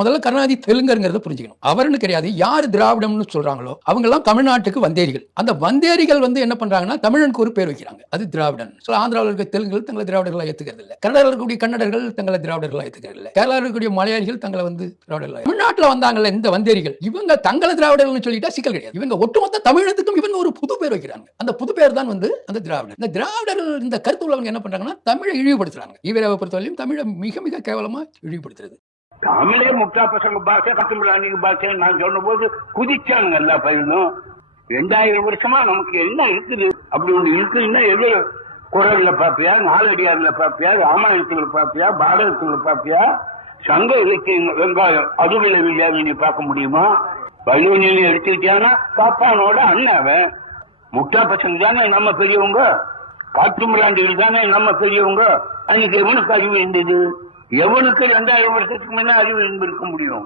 முதல்ல கருணாநிதி தெலுங்கருங்கிறத புரிஞ்சுக்கணும். அவர்னு கிடையாது, யார் திராவிடம்னு சொல்றாங்களோ அவங்க எல்லாம் தமிழ்நாட்டுக்கு வந்தேரிகள். அந்த வந்தேரிகள் என்ன பண்றாங்கன்னா தமிழனுக்கு ஒரு பேர் வைக்கிறாங்க, அது திராவிடன். ஆந்திராவில் இருக்க தெலுங்குகள் தங்களை திராவிடர்களா ஏத்துக்கிறது இல்லை, கன்னடாவில் இருக்கக்கூடிய கன்னடர்கள் தங்களை திராவிடர்களா ஏத்துக்கிறது இல்லை, கேரளாவில் இருக்கக்கூடிய மலையாளிகள் தங்களை திராவிடர்களா. தமிழ்நாட்டில் வந்தாங்கல்ல இந்த வந்தேரிகள், இவங்க தங்களை திராவிடர்கள் சொல்லிட்டா சிக்கல் கிடையாது. இவங்க ஒட்டுமொத்த தமிழகத்துக்கும் இவங்க ஒரு புது பேர் வைக்கிறாங்க. அந்த புது பேர் தான் அந்த திராவிடர். இந்த திராவிடர்கள் இந்த கருத்து உள்ளவங்க என்ன பண்றாங்கன்னா தமிழை இழிவுபடுத்துறாங்க. ஈவராவை பொறுத்தவரையும் தமிழை மிக மிக கேவலமா இழிவுபடுத்துறது. தமிழே முட்டா பசங்க பாஷை, கத்துமிழாண்டிங்க பாஷை நான் சொன்ன போது குதிச்சாங்க எல்லா பயிலும். 2000 வருஷமா நமக்கு என்ன இருக்குது அப்படி ஒன்று இருக்குன்னா எது குரல்ல பாப்பியா, நாலடியார்ல பாப்பியா, ராமாயணத்துல பாப்பியா, பாரதத்துல பாப்பியா, சங்க இலக்கிய வெங்காயம் அதுவில விழாவை நீ பார்க்க முடியுமா? பயிலு எடுத்துக்கிட்டானா பாப்பானோட அண்ணாவன். முட்டா பசங்க தானே நம்ம பெரியவங்க, காட்டுமிராண்டிகள் தானே நம்ம பெரியவங்க. அன்னைக்கு எவனுக்கு அறிவு இருந்தது? எவனுக்கு 2000 வருஷத்துக்கு முன்ன அறிவு இருந்திருக்க முடியும்?